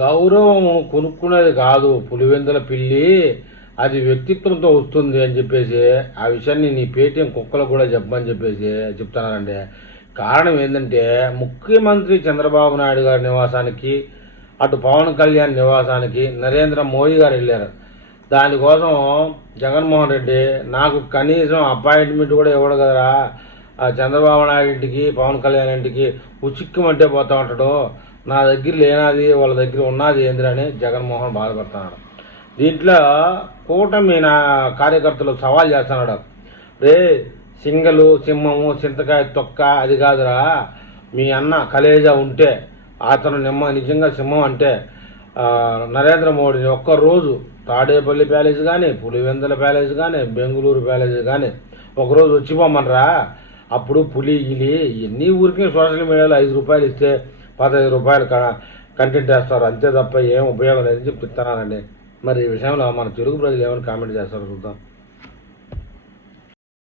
గౌరవం కొనుక్కునేది కాదు పులివెందుల పిల్లి, అది వ్యక్తిత్వంతో వస్తుంది అని చెప్పేసి ఆ విషయాన్ని నీ పేటీఎం కుక్కలకు కూడా చెప్పమని చెప్పేసి చెప్తున్నానండి. కారణం ఏంటంటే ముఖ్యమంత్రి చంద్రబాబు నాయుడు గారి నివాసానికి, అటు పవన్ కళ్యాణ్ నివాసానికి నరేంద్ర మోడీ గారు వెళ్ళారు. దానికోసం జగన్మోహన్ రెడ్డి నాకు కనీసం అపాయింట్మెంట్ కూడా ఇవ్వడు కదరా, ఆ చంద్రబాబు నాయుడు ఇంటికి పవన్ కళ్యాణ్ ఇంటికి ఉచిక్కమంటే పోతా ఉంటాడు, నా దగ్గర లేనాది వాళ్ళ దగ్గర ఉన్నది ఏందిరని జగన్మోహన్ బాధపడుతున్నాడు. దీంట్లో కూటమి నా కార్యకర్తలు సవాల్ చేస్తున్నాడు. రే సింగలు సింహము చింతకాయ తొక్క అది కాదురా, మీ అన్న కలేజా ఉంటే అతను నిజంగా సింహం అంటే నరేంద్ర మోడీని ఒక్కరోజు తాడేపల్లి ప్యాలెస్ కానీ, పులివెందుల ప్యాలెస్ కానీ, బెంగళూరు ప్యాలెస్ కానీ ఒకరోజు వచ్చిపోమనరా. అప్పుడు పులి గిలి ఎన్ని ఊరికి సోషల్ మీడియాలో 5 రూపాయలు ఇస్తే 15 రూపాయలు కంటెంట్ వేస్తారు, అంతే తప్ప ఏం ఉపయోగం లేదని చెప్తున్నానండి. మరి ఈ విషయంలో మన తెలుగు ప్రజలు ఏమైనా కామెంట్ చేస్తారో చూద్దాం.